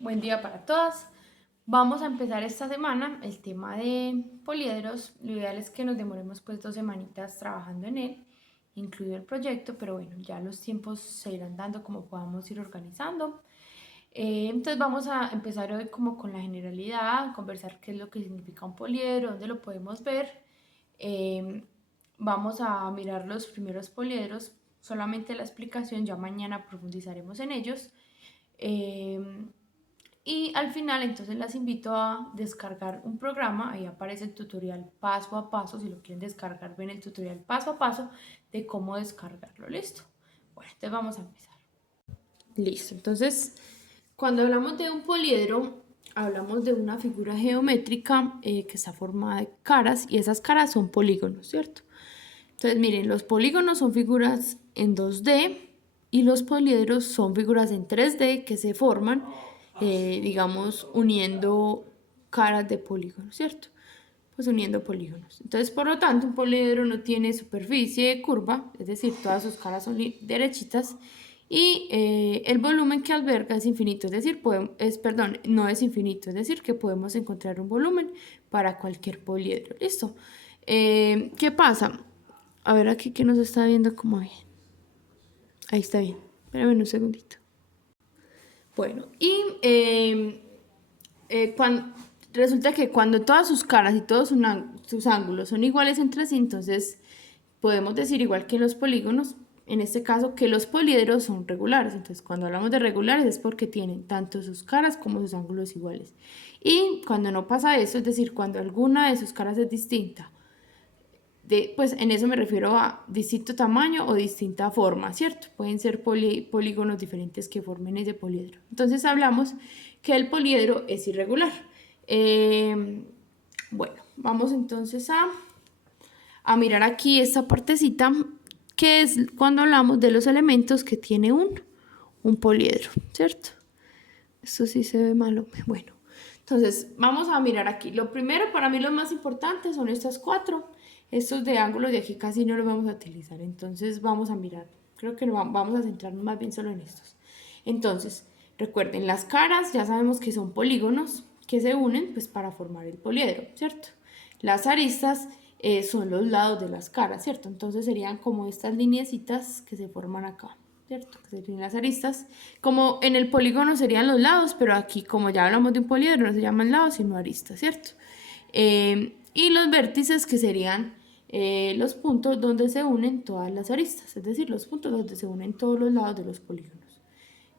Buen día para todas. Vamos a empezar esta semana el tema de poliedros. Lo ideal es que nos demoremos pues 2 semanitas trabajando en él, incluido el proyecto, pero bueno, ya los tiempos se irán dando como podamos ir organizando. Entonces vamos a empezar hoy como con la generalidad, conversar qué es lo que significa un poliedro, dónde lo podemos ver. Vamos a mirar los primeros poliedros, solamente la explicación, ya mañana profundizaremos en ellos. Y al final entonces las invito a descargar un programa, ahí aparece el tutorial paso a paso, si lo quieren descargar ven el tutorial paso a paso de cómo descargarlo, listo. Bueno, entonces vamos a empezar. Listo, entonces cuando hablamos de un poliedro, hablamos de una figura geométrica que está formada de caras y esas caras son polígonos, ¿cierto? Entonces miren, los polígonos son figuras en 2D y los poliedros son figuras en 3D que se forman, digamos, uniendo caras de polígonos, ¿cierto? Pues uniendo polígonos. Entonces, por lo tanto, un poliedro no tiene superficie curva, es decir, todas sus caras son derechitas y el volumen que alberga es infinito, es decir, no es infinito, es decir, que podemos encontrar un volumen para cualquier poliedro, ¿listo? ¿Qué pasa? A ver aquí que nos está viendo como bien. Ahí está bien. Espérame un segundito. Bueno, y resulta que cuando todas sus caras y todos sus ángulos son iguales entre sí, entonces podemos decir igual que los polígonos, en este caso que los poliedros son regulares. Entonces cuando hablamos de regulares es porque tienen tanto sus caras como sus ángulos iguales. Y cuando no pasa eso, es decir, cuando alguna de sus caras es distinta, pues en eso me refiero a distinto tamaño o distinta forma, ¿cierto? Pueden ser polígonos diferentes que formen ese poliedro. Entonces hablamos que el poliedro es irregular. Bueno, vamos entonces a mirar aquí esta partecita, que es cuando hablamos de los elementos que tiene un poliedro, ¿cierto? Esto sí se ve malo. Bueno, entonces vamos a mirar aquí. Lo primero, para mí lo más importante son estas cuatro. Estos de ángulos de aquí casi no los vamos a utilizar. Entonces vamos a mirar. Creo que vamos a centrarnos más bien solo en estos. Entonces, recuerden, las caras ya sabemos que son polígonos que se unen pues para formar el poliedro, ¿cierto? Las aristas son los lados de las caras, ¿cierto? Entonces serían como estas lineecitas que se forman acá, ¿cierto? Que serían las aristas. Como en el polígono serían los lados, pero aquí como ya hablamos de un poliedro no se llaman lados sino aristas, ¿cierto? Y los vértices que serían los puntos donde se unen todas las aristas, es decir, los puntos donde se unen todos los lados de los polígonos.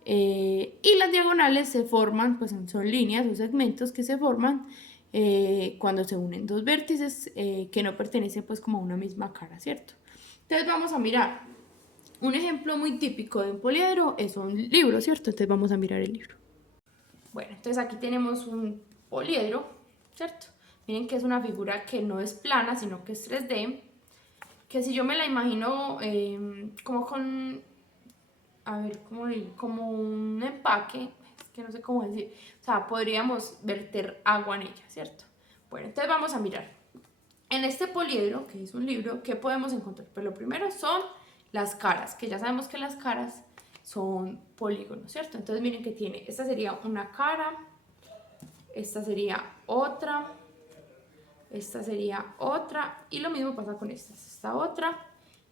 Y las diagonales se forman, pues son líneas o segmentos que se forman cuando se unen dos vértices que no pertenecen pues como a una misma cara, ¿cierto? Entonces vamos a mirar. Un ejemplo muy típico de un poliedro es un libro, ¿cierto? Entonces vamos a mirar el libro. Bueno, entonces aquí tenemos un poliedro, ¿cierto? Miren que es una figura que no es plana, sino que es 3D, que si yo me la imagino como con, a ver, como un empaque, es que no sé cómo decir, o sea, podríamos verter agua en ella, ¿cierto? Bueno, entonces vamos a mirar. En este poliedro, que es un libro, ¿qué podemos encontrar? Pues lo primero son las caras, que ya sabemos que las caras son polígonos, ¿cierto? Entonces miren que tiene, esta sería una cara, esta sería esta sería otra, y lo mismo pasa con esta otra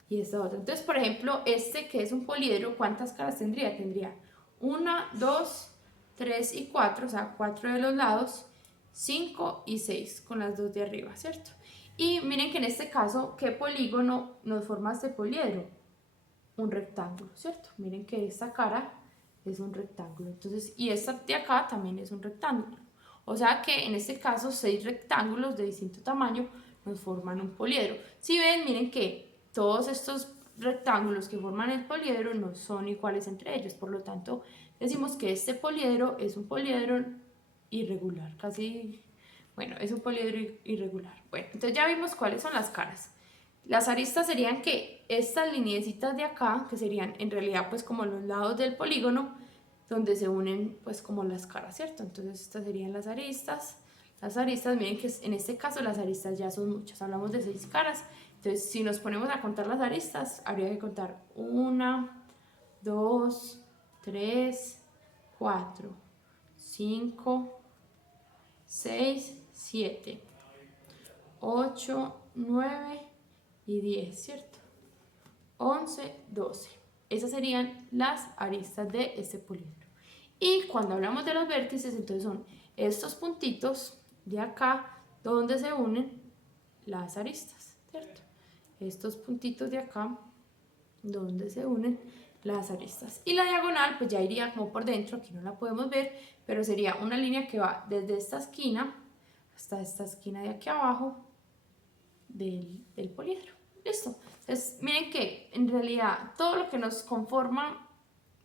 y esta otra. Entonces, por ejemplo, este que es un poliedro, ¿cuántas caras tendría? Tendría 1, 2, 3 y 4, o sea, 4 de los lados, 5 y 6 con las dos de arriba, ¿cierto? Y miren que en este caso, ¿qué polígono nos forma este poliedro? Un rectángulo, ¿cierto? Miren que esta cara es un rectángulo, entonces, y esta de acá también es un rectángulo. O sea que en este caso 6 rectángulos de distinto tamaño nos forman un poliedro. Si ven, miren que todos estos rectángulos que forman el poliedro no son iguales entre ellos, por lo tanto decimos que este poliedro es un poliedro irregular, casi, bueno, es un poliedro irregular. Bueno, entonces ya vimos cuáles son las caras. Las aristas serían que estas lineecitas de acá, que serían en realidad pues como los lados del polígono, donde se unen pues como las caras, ¿cierto? Entonces estas serían las aristas. Las aristas, miren que en este caso las aristas ya son muchas, hablamos de 6 caras. Entonces si nos ponemos a contar las aristas, habría que contar 1, 2, 3, 4, 5, 6, 7, 8, 9 y 10, ¿cierto? 11, 12. Esas serían las aristas de este poliedro. Y cuando hablamos de los vértices, entonces son estos puntitos de acá donde se unen las aristas, ¿cierto? Estos puntitos de acá donde se unen las aristas. Y la diagonal pues ya iría como por dentro, aquí no la podemos ver, pero sería una línea que va desde esta esquina hasta esta esquina de aquí abajo del poliedro. Listo. Entonces miren que en realidad todo lo que nos conforma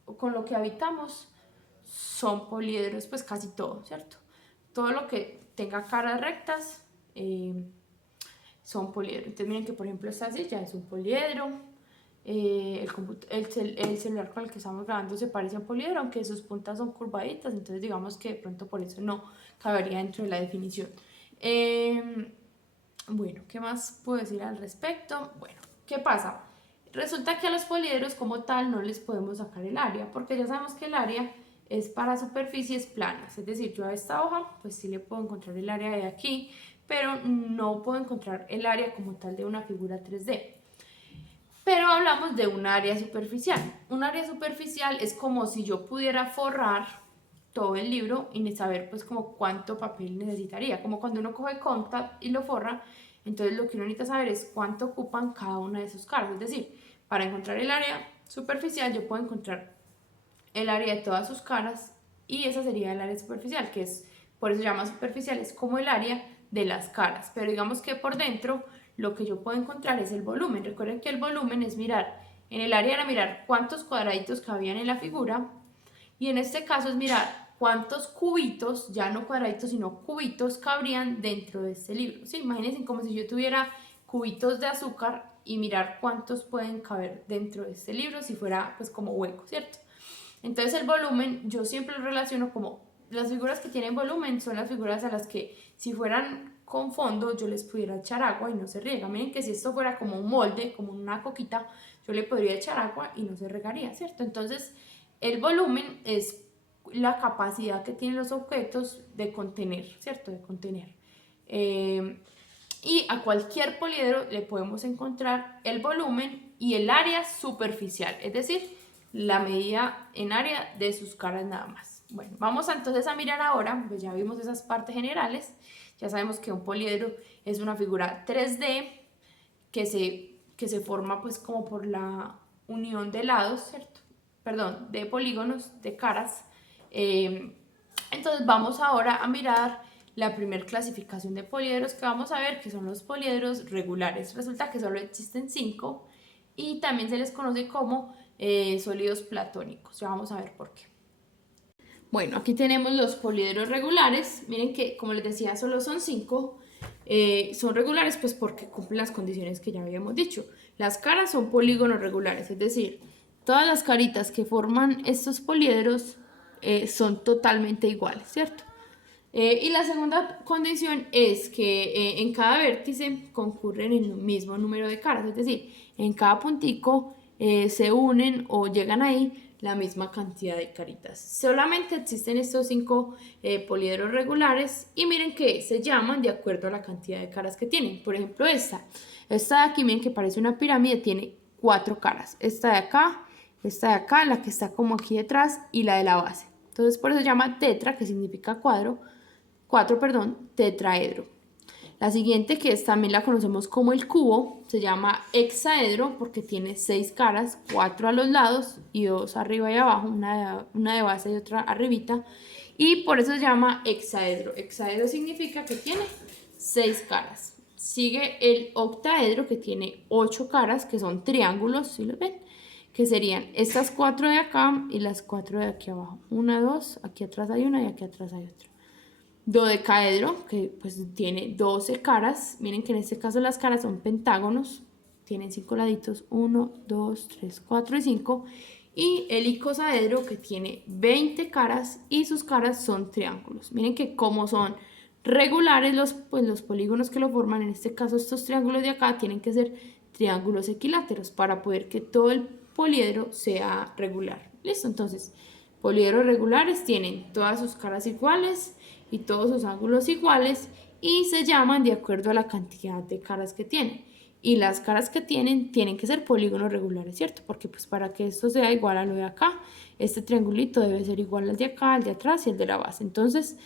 o con lo que habitamos son poliedros, pues casi todo, ¿cierto? Todo lo que tenga caras rectas son poliedros. Entonces miren que por ejemplo esta silla es un poliedro, el celular con el que estamos grabando se parece a un poliedro, aunque sus puntas son curvaditas, entonces digamos que de pronto por eso no cabería dentro de la definición. Bueno, ¿qué más puedo decir al respecto? Bueno, ¿qué pasa? Resulta que a los poliedros como tal no les podemos sacar el área, porque ya sabemos que el área es para superficies planas, es decir, yo a esta hoja pues sí le puedo encontrar el área de aquí, pero no puedo encontrar el área como tal de una figura 3D. Pero hablamos de un área superficial. Un área superficial es como si yo pudiera forrar todo el libro y saber pues como cuánto papel necesitaría, como cuando uno coge Contact y lo forra, entonces lo que uno necesita saber es cuánto ocupan cada una de sus caras, es decir, para encontrar el área superficial yo puedo encontrar el área de todas sus caras y esa sería el área superficial, que es, por eso se llama superficial, es como el área de las caras, pero digamos que por dentro lo que yo puedo encontrar es el volumen. Recuerden que el volumen es mirar, en el área era mirar cuántos cuadraditos cabían en la figura y en este caso es mirar cuántos cubitos, ya no cuadraditos sino cubitos cabrían dentro de este libro. ¿Sí? Imagínense como si yo tuviera cubitos de azúcar y mirar cuántos pueden caber dentro de este libro si fuera pues como hueco, ¿cierto? Entonces el volumen yo siempre lo relaciono como las figuras que tienen volumen son las figuras a las que si fueran con fondo yo les pudiera echar agua y no se riega. Miren que si esto fuera como un molde, como una coquita, yo le podría echar agua y no se regaría, ¿cierto? Entonces el volumen es la capacidad que tienen los objetos de contener, ¿cierto? De contener. Y a cualquier poliedro le podemos encontrar el volumen y el área superficial, es decir, la medida en área de sus caras nada más. Bueno, vamos entonces a mirar ahora, pues ya vimos esas partes generales, ya sabemos que un poliedro es una figura 3D que se forma pues como por la unión de lados, ¿cierto? Perdón, de polígonos, de caras. Entonces vamos ahora a mirar la primera clasificación de poliedros que vamos a ver, que son los poliedros regulares. Resulta que solo existen 5 y también se les conoce como sólidos platónicos. Ya vamos a ver por qué. Bueno, aquí tenemos los poliedros regulares. Miren que, como les decía, solo son 5. Son regulares pues porque cumplen las condiciones que ya habíamos dicho. Las caras son polígonos regulares, es decir, todas las caritas que forman estos poliedros son totalmente iguales, ¿cierto? Y la segunda condición es que en cada vértice concurren el mismo número de caras, es decir, en cada puntico se unen o llegan ahí la misma cantidad de caritas. Solamente existen estos 5 poliedros regulares y miren que se llaman de acuerdo a la cantidad de caras que tienen. Por ejemplo, esta de aquí, miren que parece una pirámide, tiene 4 caras. Esta de acá, la que está como aquí detrás y la de la base. Entonces por eso se llama tetra, que significa 4, tetraedro. La siguiente, que también la conocemos como el cubo, se llama hexaedro porque tiene 6 caras, 4 a los lados y 2 arriba y abajo, una de base y otra arribita, y por eso se llama hexaedro. Hexaedro significa que tiene 6 caras. Sigue el octaedro, que tiene 8 caras, que son triángulos, ¿sí lo ven? Que serían estas 4 de acá y las 4 de aquí abajo. 1, 2, aquí atrás hay una y aquí atrás hay otra. Dodecaedro, que pues tiene 12 caras. Miren que en este caso las caras son pentágonos, tienen 5 laditos, 1, 2, 3, 4 y 5. Y el icosaedro, que tiene 20 caras y sus caras son triángulos. Miren que como son regulares los polígonos que lo forman, en este caso estos triángulos de acá tienen que ser triángulos equiláteros para poder que todo el poliedro sea regular. ¿Listo? Entonces poliedros regulares tienen todas sus caras iguales y todos sus ángulos iguales y se llaman de acuerdo a la cantidad de caras que tienen. Y las caras que tienen que ser polígonos regulares, ¿cierto? Porque pues para que esto sea igual a lo de acá, este triangulito debe ser igual al de acá, al de atrás y el de la base. Entonces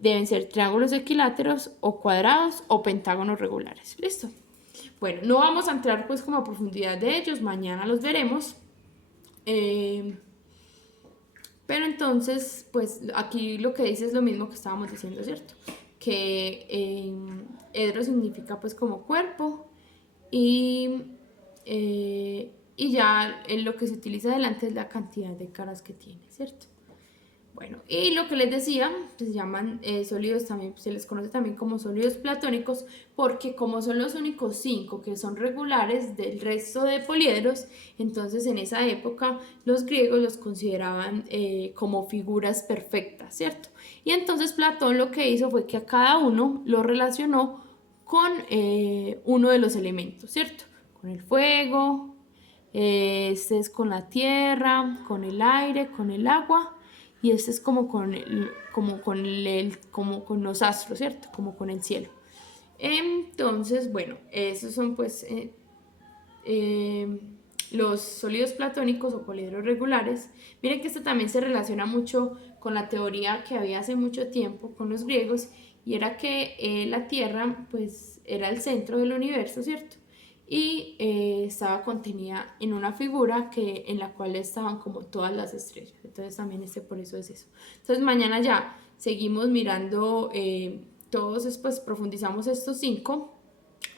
deben ser triángulos equiláteros o cuadrados o pentágonos regulares. ¿Listo? Bueno, no vamos a entrar pues como a profundidad de ellos, mañana los veremos. Pero entonces, pues aquí lo que dice es lo mismo que estábamos diciendo, ¿cierto? Que edro significa pues como cuerpo y ya lo que se utiliza delante es la cantidad de caras que tiene, ¿cierto? Bueno, y lo que les decía, se llaman sólidos también, se les conoce también como sólidos platónicos, porque como son los únicos 5 que son regulares del resto de poliedros, entonces en esa época los griegos los consideraban como figuras perfectas, ¿cierto? Y entonces Platón lo que hizo fue que a cada uno lo relacionó con uno de los elementos, ¿cierto? Con el fuego, este es con la tierra, con el aire, con el agua y este es como como con los astros, ¿cierto? Como con el cielo. Entonces, bueno, esos son pues los sólidos platónicos o poliedros regulares. Miren que esto también se relaciona mucho con la teoría que había hace mucho tiempo con los griegos y era que la Tierra pues era el centro del universo, ¿cierto? Y estaba contenida en una figura en la cual estaban como todas las estrellas. Entonces también por eso es eso. Entonces mañana ya seguimos mirando todos, pues profundizamos estos 5.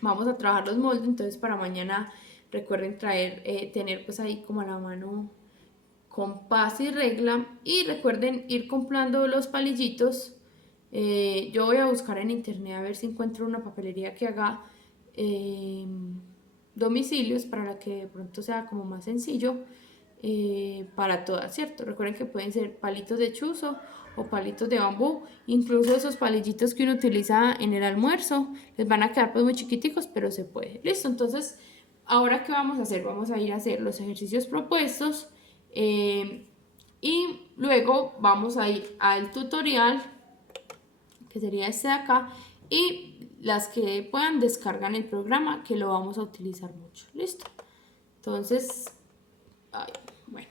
Vamos a trabajar los moldes, entonces para mañana recuerden tener pues ahí como a la mano compás y regla y recuerden ir comprando los palillitos. Yo voy a buscar en internet a ver si encuentro una papelería que haga domicilios para la que de pronto sea como más sencillo para todas, ¿cierto? Recuerden que pueden ser palitos de chuzo o palitos de bambú, incluso esos palillitos que uno utiliza en el almuerzo, les van a quedar pues muy chiquiticos, pero se puede. Listo, entonces, ahora ¿qué vamos a hacer? Vamos a ir a hacer los ejercicios propuestos y luego vamos a ir al tutorial, que sería este de acá, y las que puedan descargan el programa, que lo vamos a utilizar mucho. Listo. Entonces, bueno.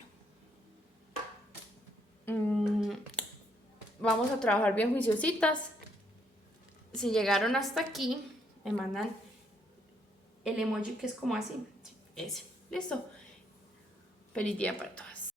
Vamos a trabajar bien juiciositas. Si llegaron hasta aquí, me mandan el emoji que es como así. Ese. Listo. Feliz día para todas.